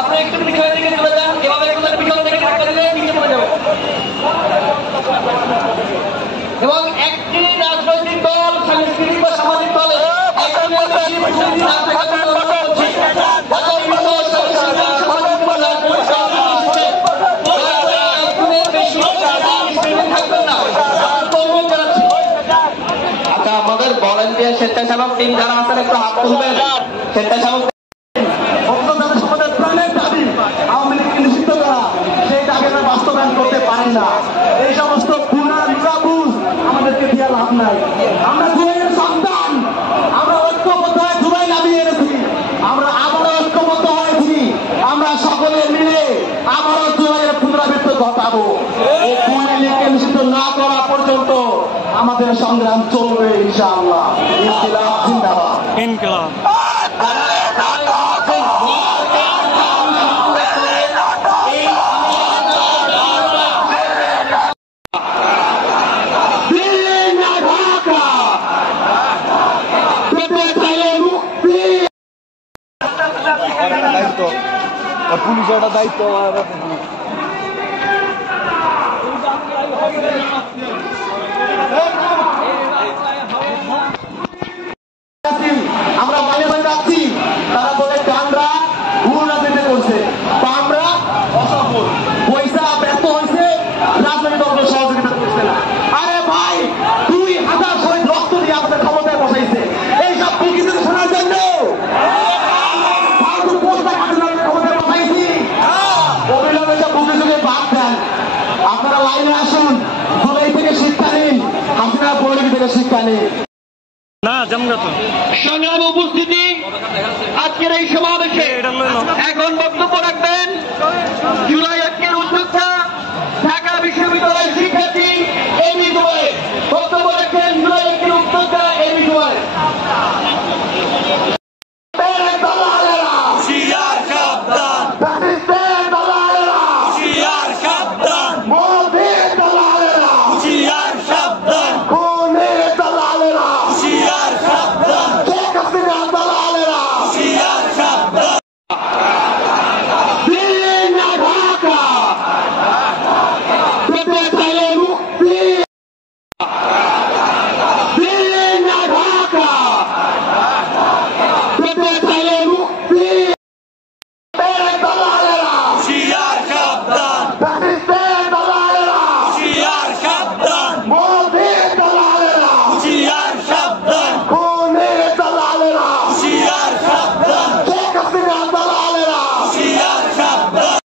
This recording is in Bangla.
আপনারা একটু পিছনের দিকে চলে যান, এভাবে পিছন থেকে ধাক্কা দিলে নিচে পড়ে যাবে। এবং একটি রাজনৈতিক দল, সাংস্কৃতিক বা সামাজিক দলে আচ্ছা, আমাদের ভলান্টিয়ার স্বেচ্ছাসেবক টিম যারা আছেন একটু হাত তুলবেন। স্বেচ্ছাসেবক আওয়ামী লীগকে নিষিদ্ধ করা, সেই দাবিটা বাস্তবায়ন করতে পারি না। এই সমস্ত বুঝ আমাদেরকে দিয়ে লাভ নাই। আমরা জুলাইয়ের সন্তান, আমরা ঐক্যবদ্ধ হয়ে জুলাই নামিয়ে এনেছি, আমরা আবারও ঐক্যবদ্ধ হয়েছি। আমরা সকলে মিলে আবারও জুলাইয়ের পুনরাবৃত্তি ঘটাবো। এই আওয়ামী লীগকে নিষিদ্ধ না করা পর্যন্ত আমাদের সংগ্রাম চলবে ইনশাআল্লাহ। ইনকিলাব জিন্দাবাদ। ইনকিলাব। পুলিশের একটা দায়িত্ব আমরা মাঝে মাঝে যাচ্ছি, তারা বলে গানরা ভুলরা পেতে করছে, আমরা অসফল, পয়সা ব্যর্থ হয়েছে, রাজনৈতিক দল সহযোগিতা করছে না। আরে ভাই, 2000 শহীদ রক্ত দিয়ে আমাদের ক্ষমতায় বসাইছে, এইসব বুকিতে শোনার জন্য আপনারা লাইনে আসুন, জুলাই থেকে শিক্ষা নিন, হাসিনা পরিণতি থেকে শিক্ষা নিন। না জমগত সংগ্রাম উপস্থিতি আজকের এই সমাবেশে